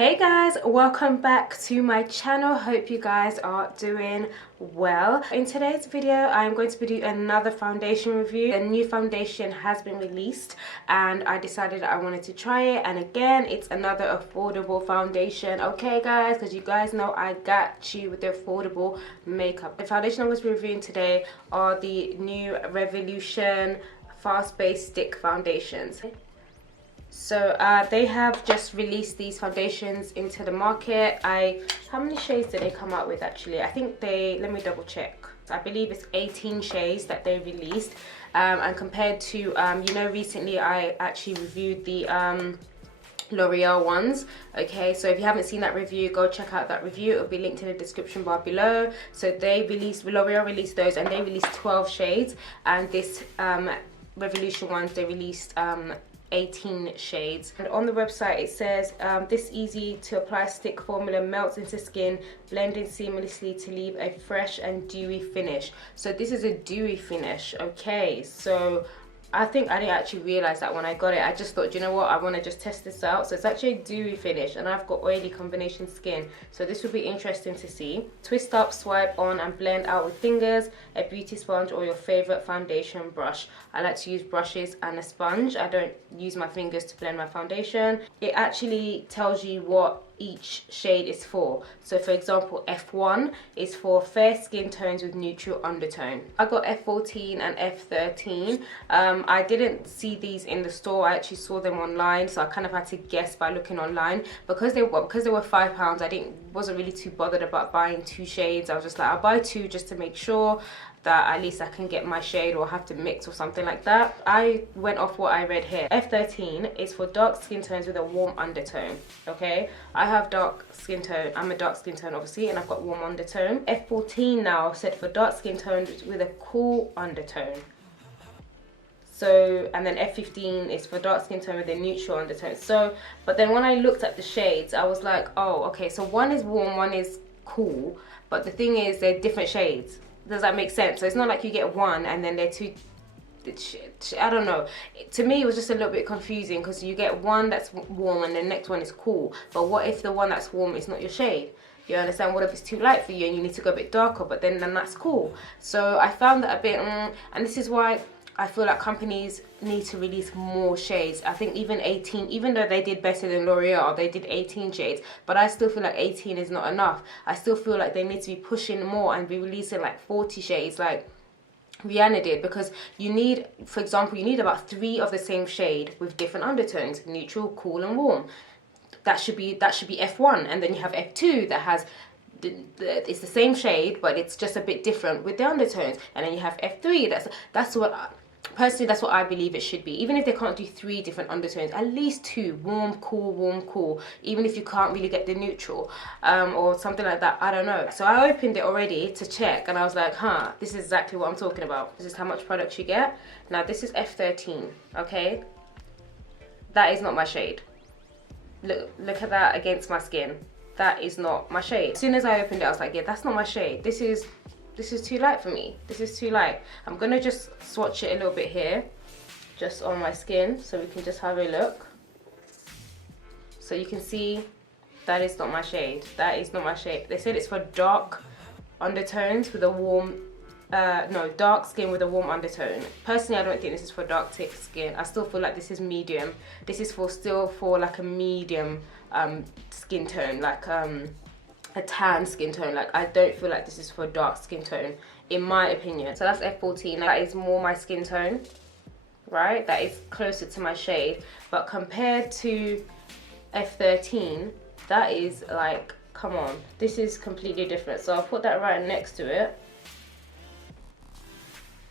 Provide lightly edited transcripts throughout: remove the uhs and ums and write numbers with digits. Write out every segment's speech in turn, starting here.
Hey guys, welcome back to my channel. Hope you guys are doing well. In today's video I'm going to be doing another foundation review. A new foundation has been released and I decided I wanted to try it, and again it's another affordable foundation, okay guys, because you guys know I got you with the affordable makeup. The foundation I'm going to be reviewing today are the new Revolution Fast Base Stick foundations. So they have just released these foundations into the market. How many shades did they come out with actually? I think let me double check. I believe it's 18 shades that they released, and compared to you know, recently I actually reviewed the L'Oreal ones. Okay, so if you haven't seen that review, go check out that review. It'll be linked in the description bar below. So L'Oreal released those and they released 12 shades, and this Revolution ones they released 18 shades. And on the website it says this easy to apply stick formula melts into skin, blending seamlessly to leave a fresh and dewy finish. So this is a dewy finish. Okay, so I think I didn't actually realize that when I got it. I just thought, you know what, I want to just test this out. So it's actually a dewy finish and I've got oily combination skin, so this would be interesting to see. Twist up, swipe on and blend out with fingers, a beauty sponge or your favorite foundation brush. I like to use brushes and a sponge. I don't use my fingers to blend my foundation. It actually tells you what each shade is for. So for example, F1 is for fair skin tones with neutral undertone. I got F14 and F13. I didn't see these in the store. I actually saw them online, so I kind of had to guess by looking online. Because they were £5, I wasn't really too bothered about buying two shades. I was just like, I'll buy two just to make sure that at least I can get my shade or have to mix or something like that. I went off what I read here. F13 is for dark skin tones with a warm undertone. Okay, I have dark skin tone. I'm a dark skin tone obviously, and I've got warm undertone. F14 now said for dark skin tones with a cool undertone. So, and then F15 is for dark skin tone with a neutral undertone. So, but then when I looked at the shades, I was like, oh, okay, so one is warm, one is cool, but the thing is they're different shades. Does that make sense? So it's not like you get one and then they're two. I don't know. To me, it was just a little bit confusing because you get one that's warm and the next one is cool. But what if the one that's warm is not your shade? You understand? What if it's too light for you and you need to go a bit darker? But then that's cool. So I found that a bit, and this is why I feel like companies need to release more shades. I think even 18, even though they did better than L'Oreal, they did 18 shades, but I still feel like 18 is not enough. I still feel like they need to be pushing more and be releasing like 40 shades like Rihanna did, because you need, for example, you need about 3 of the same shade with different undertones, neutral, cool and warm. That should be F1, and then you have F2 that has it's the same shade but it's just a bit different with the undertones, and then you have F3 that's what personally, that's what I believe it should be. Even if they can't do 3 different undertones, at least 2, warm, cool, even if you can't really get the neutral or something like that. I don't know. So I opened it already to check and I was like, this is exactly what I'm talking about. This is how much product you get. Now this is F13, okay? That is not my shade. Look at that against my skin. That is not my shade. As soon as I opened it, I was like, yeah, that's not my shade. This is too light for me. This is too light. I'm gonna just swatch it a little bit here, just on my skin, so we can just have a look. So you can see that is not my shade. That is not my shade. They said it's for dark undertones with a warm, no, dark skin with a warm undertone. Personally, I don't think this is for dark thick skin. I still feel like this is medium. This is still for like a medium skin tone, like a tan skin tone. Like, I don't feel like this is for dark skin tone, in my opinion. So that's F14. That is more my skin tone, right? That is closer to my shade. But compared to F13, that is like, come on, this is completely different. So I'll put that right next to it.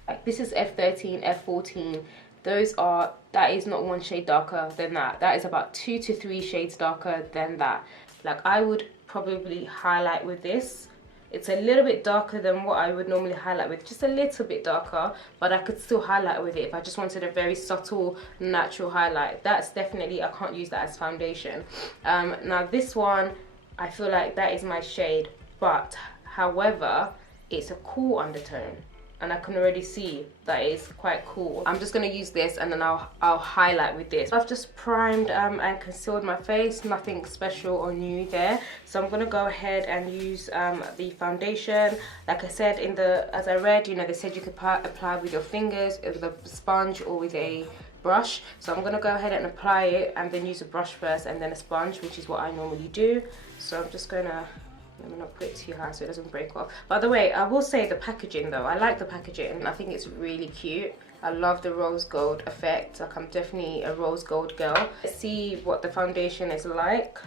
Like, this is F13, F14. That is not 1 shade darker than that. That is about 2 to 3 shades darker than that. Like, I would probably highlight with this. It's a little bit darker than what I would normally highlight with, just a little bit darker, but I could still highlight with it if I just wanted a very subtle, natural highlight. That's definitely, I can't use that as foundation. Now this one, I feel like that is my shade, but however, it's a cool undertone. and I can already see that it's quite cool. I'm just going to use this and then I'll highlight with this. I've just primed and concealed my face, nothing special or new there. So I'm going to go ahead and use the foundation. Like I said, as I read, you know, they said you could apply with your fingers, with a sponge or with a brush. So I'm going to go ahead and apply it and then use a brush first and then a sponge, which is what I normally do. So I'm just going to, let me not put it too high so it doesn't break off. By the way, I will say the packaging though, I like the packaging. I think it's really cute. I love the rose gold effect. Like, I'm definitely a rose gold girl. Let's see what the foundation is like.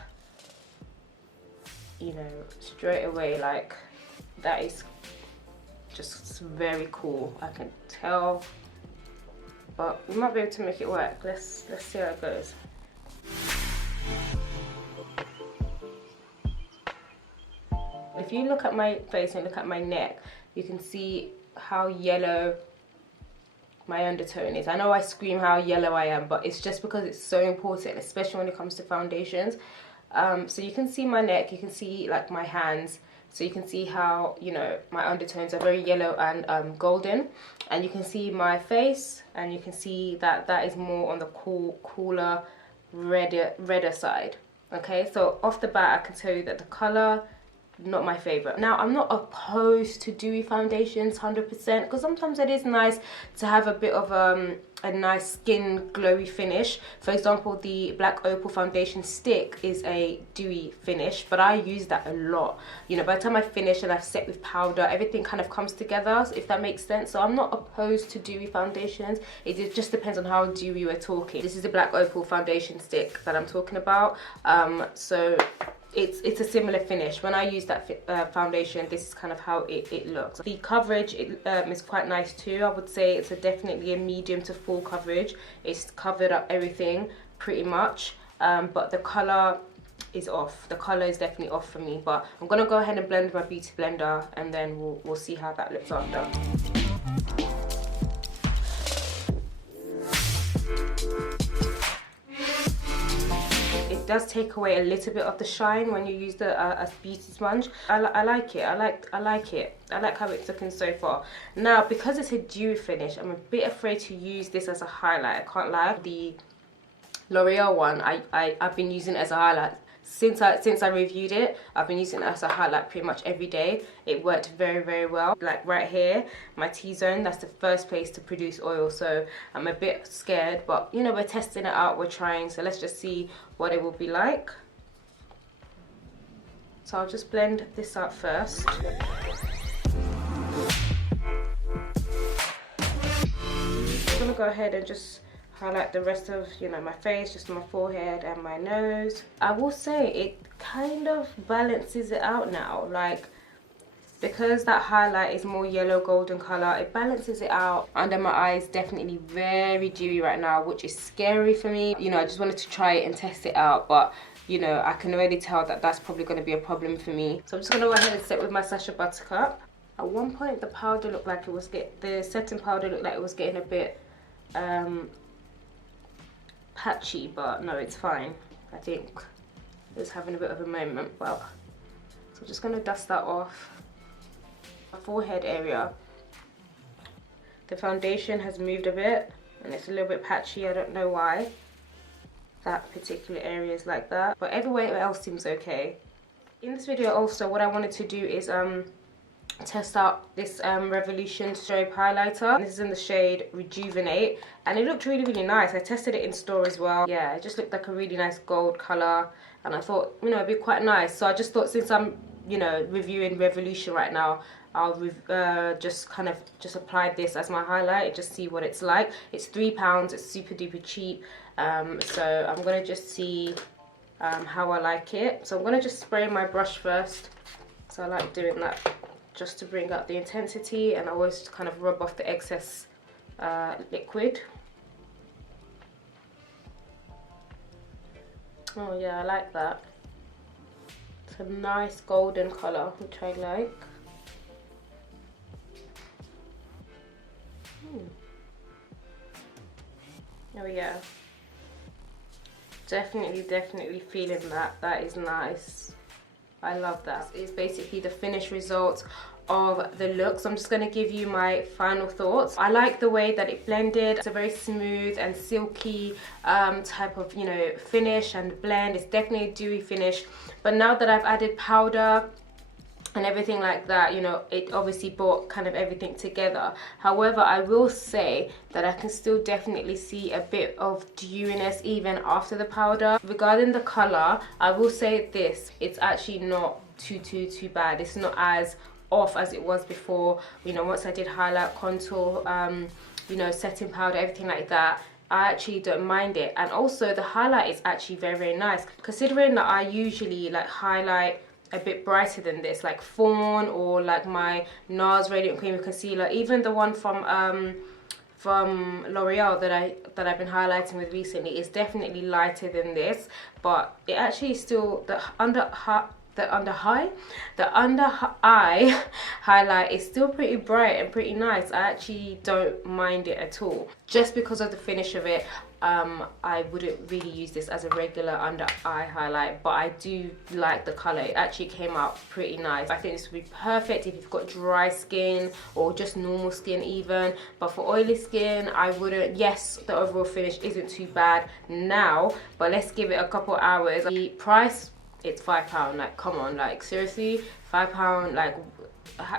You know, straight away, like, that is just very cool. I can tell. But we might be able to make it work. Let's see how it goes. If you look at my face and look at my neck, you can see how yellow my undertone is. I know I scream how yellow I am, but it's just because it's so important, especially when it comes to foundations. So you can see my neck, you can see like my hands. So you can see how, you know, my undertones are very yellow and golden. And you can see my face, and you can see that that is more on the cooler, redder side. Okay, so off the bat, I can tell you that the color, not my favorite. Now, I'm not opposed to dewy foundations 100%, because sometimes it is nice to have a bit of a nice skin glowy finish. For example, the Black Opal foundation stick is a dewy finish, but I use that a lot. You know, by the time I finish and I've set with powder, everything kind of comes together, if that makes sense. So I'm not opposed to dewy foundations. It just depends on how dewy we're talking. This is the Black Opal foundation stick that I'm talking about. So it's a similar finish. When I use that foundation, this is kind of how it looks. The coverage is quite nice too. I would say it's definitely a medium to full coverage. It's covered up everything pretty much, but the color is off. The color is definitely off for me, but I'm gonna go ahead and blend with my beauty blender, and then we'll see how that looks after. It does take away a little bit of the shine when you use the beauty sponge. I like it. I like it. I like how it's looking so far. Now, because it's a dewy finish, I'm a bit afraid to use this as a highlight. I can't lie. The L'Oreal one, I've been using it as a highlight since I reviewed it. I've been using it as a highlight pretty much every day. It worked very, very well. Like right here, my T-zone, that's the first place to produce oil, so I'm a bit scared, but you know, we're testing it out, we're trying, so let's just see what it will be like. So I'll just blend this out first. I'm gonna go ahead and just highlight the rest of, you know, my face, just my forehead and my nose. I will say it kind of balances it out now, like, because that highlight is more yellow golden color, it balances it out. Under my eyes, definitely very dewy right now, which is scary for me. You know, I just wanted to try it and test it out, but you know, I can already tell that that's probably going to be a problem for me. So I'm just going to go ahead and set with my Sacha Buttercup. At one point, the powder looked like it was the setting powder looked like it was getting a bit patchy, but no, it's fine. I think it's having a bit of a moment. Well, so I'm just going to dust that off. My forehead area, the foundation has moved a bit and it's a little bit patchy. I don't know why that particular area is like that, but everywhere else seems okay. In this video also, what I wanted to do is test out this Revolution Strobe highlighter. This is in the shade Rejuvinate, and it looked really, really nice. I tested it in store as well. Yeah, it just looked like a really nice gold color, and I thought, you know, it'd be quite nice. So I just thought, since I'm, you know, reviewing Revolution right now, I'll just apply this as my highlight, just see what it's like. It's £3, it's super duper cheap. So I'm gonna just see how I like it. So I'm gonna just spray my brush first. So I like doing that just to bring out the intensity, and I always kind of rub off the excess liquid. Oh yeah, I like that. It's a nice golden color, which I like. Oh yeah, definitely feeling that. That is nice. I love that. It's basically the finished result of the look. So I'm just going to give you my final thoughts. I like the way that it blended. It's a very smooth and silky type of, you know, finish and blend. It's definitely a dewy finish, but now that I've added powder and everything like that, you know, it obviously brought kind of everything together. However, I will say that I can still definitely see a bit of dewiness even after the powder. Regarding the color, I will say this, it's actually not too bad. It's not as off as it was before. You know, once I did highlight, contour, you know, setting powder, everything like that, I actually don't mind it. And also the highlight is actually very nice, considering that I usually like highlight a bit brighter than this, like Fawn or like my NARS Radiant Cream Concealer, even the one from L'Oreal that I've been highlighting with recently is definitely lighter than this, but it actually still, the under eye highlight is still pretty bright and pretty nice. I actually don't mind it at all. Just because of the finish of it, I wouldn't really use this as a regular under eye highlight, but I do like the color. It actually came out pretty nice. I think this would be perfect if you've got dry skin or just normal skin even, but for oily skin I wouldn't. Yes, the overall finish isn't too bad now, but let's give it a couple hours. The price, it's £5. Like, come on, like seriously, £5, like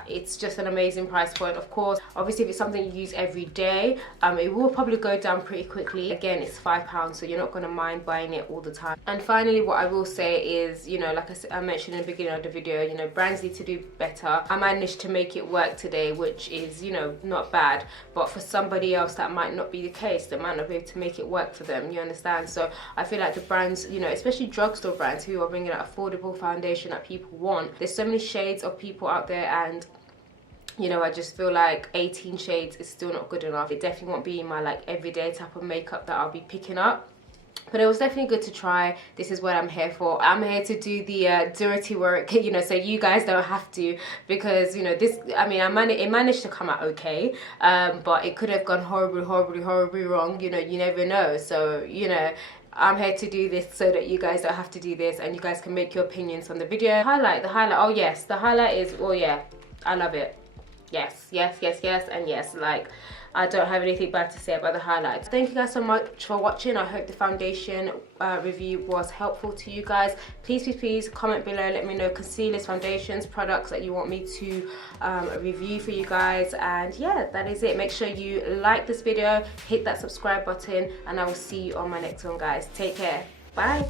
it's just an amazing price point. Of course, obviously if it's something you use every day, it will probably go down pretty quickly. Again, it's £5, so you're not going to mind buying it all the time. And finally, what I will say is, you know, like I mentioned in the beginning of the video, you know, brands need to do better. I managed to make it work today, which is, you know, not bad, but for somebody else that might not be the case. They might not be able to make it work for them, you understand? So I feel like the brands, you know, especially drugstore brands who are bringing out affordable foundation that people want, there's so many shades of people out there, and you know, I just feel like 18 shades is still not good enough. It definitely won't be my like everyday type of makeup that I'll be picking up. But it was definitely good to try. This is what I'm here for. I'm here to do the dirty work, you know, so you guys don't have to, because, you know, this, I mean, it managed to come out okay, but it could have gone horribly wrong, you know, you never know. So, you know, I'm here to do this so that you guys don't have to do this, and you guys can make your opinions on the video. The highlight, oh yes, the highlight is, oh yeah, I love it. Yes, and yes, like, I don't have anything bad to say about the highlights. Thank you guys so much for watching. I hope the foundation review was helpful to you guys. Please comment below, let me know concealers, foundations, products that you want me to review for you guys. And yeah, that is it. Make sure you like this video, hit that subscribe button, and I will see you on my next one, guys. Take care. Bye.